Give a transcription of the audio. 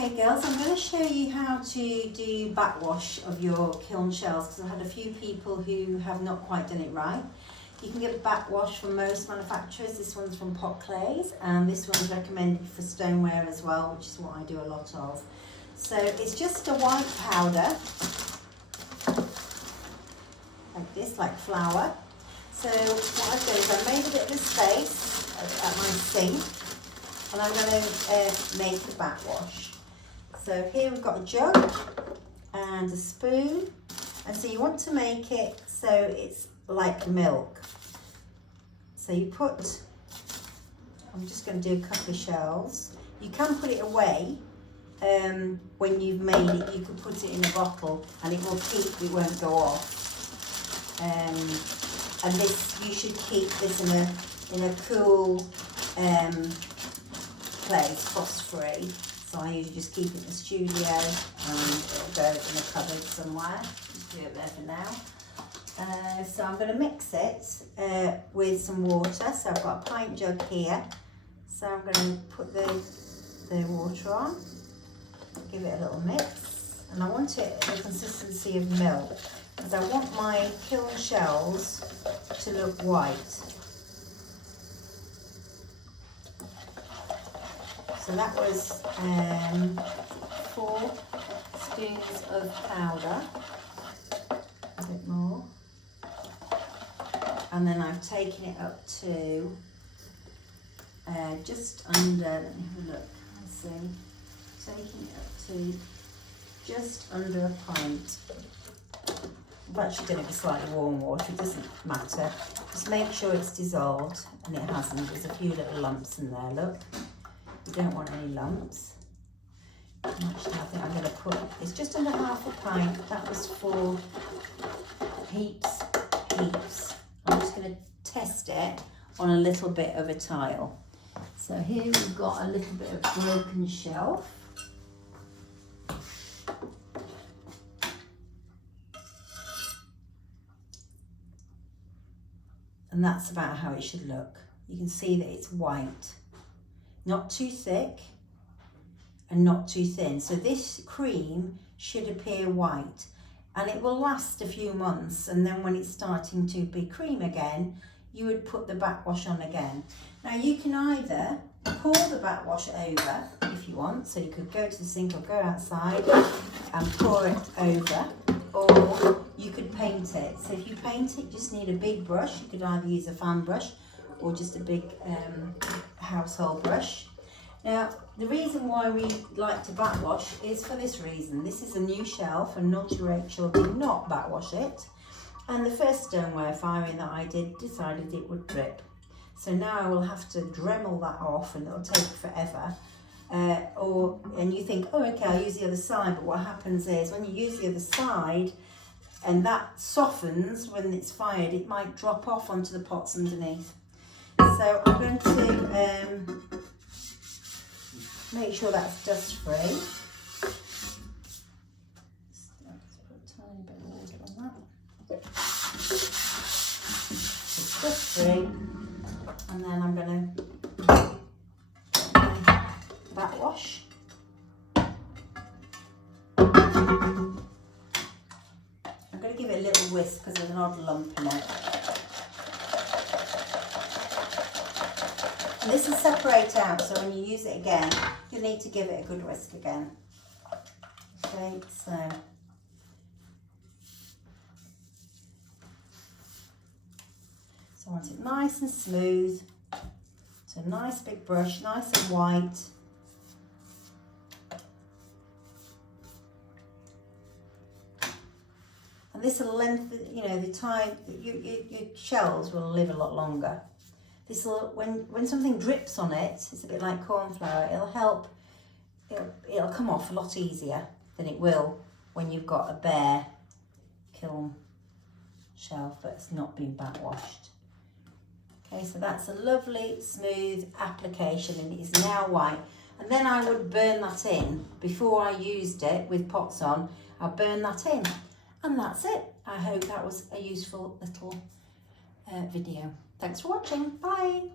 Okay girls, I'm going to show you how to do backwash of your kiln shells because I've had a few people who have not quite done it right. You can get backwash from most manufacturers. This one's from Pottery and this one's recommended for Stonewear as well, which is what I do a lot of. So it's just a white powder, like this, like flour. So what I've done is I made a bit of a space at my sink and I'm going to make the backwash. So here we've got a jug and a spoon, and so you want to make it so it's like milk. So you put, I'm just going to do a couple of shells. You can put it away when you've made it. You can put it in a bottle and it will keep, it won't go off. And this, you should keep this in a cool place, frost-free. So I usually just keep it in the studio and it'll go in a cupboard somewhere. Just do it there for now. So I'm going to mix it with some water. So I've got a pint jug here. So I'm going to put the water on, give it a little mix. And I want it in the consistency of milk because I want my kiln shells to look white. So that was 4 spoons of powder, a bit more, and then I've taken it up to just under, let me have a look, let's see, taking it up to just under a pint. I'm actually going to be slightly warm water, it doesn't matter, just make sure it's dissolved, and it hasn't, there's a few little lumps in there, look. You don't want any lumps. Actually, I think I'm going to put, it's just under half a pint. That was for heaps. I'm just going to test it on a little bit of a tile. So here we've got a little bit of broken shelf. And that's about how it should look. You can see that it's white. Not too thick and not too thin. So this cream should appear white and it will last a few months, and then when it's starting to be cream again, you would put the backwash on again. Now you can either pour the backwash over if you want, so you could go to the sink or go outside and pour it over, or you could paint it. So if you paint it, you just need a big brush. You could either use a fan brush or just a big household brush. Now, the reason why we like to backwash is for this reason. This is a new shelf and naughty Rachel did not backwash it. And the first stoneware firing that I did decided it would drip. So now I will have to Dremel that off and it'll take forever. And you think, oh, okay, I'll use the other side. But what happens is when you use the other side and that softens when it's fired, it might drop off onto the pots underneath. So I'm going to make sure that's dust free. Just put a tiny bit of water on that. It's dust free, and then I'm going to backwash. I'm going to give it a little whisk because there's an odd lump in it. And this will separate out, so when you use it again, you'll need to give it a good whisk again. Okay, so I want it nice and smooth. So nice big brush, nice and white. And this will lengthen, you know, the time, your shells will live a lot longer. This will, when something drips on it, it's a bit like corn flour, it'll help, it'll come off a lot easier than it will when you've got a bare kiln shelf that's not been backwashed. Okay, so that's a lovely smooth application and it is now white. And then I would burn that in before I used it with pots on. I'll burn that in and that's it. I hope that was a useful little video. Thanks for watching. Bye.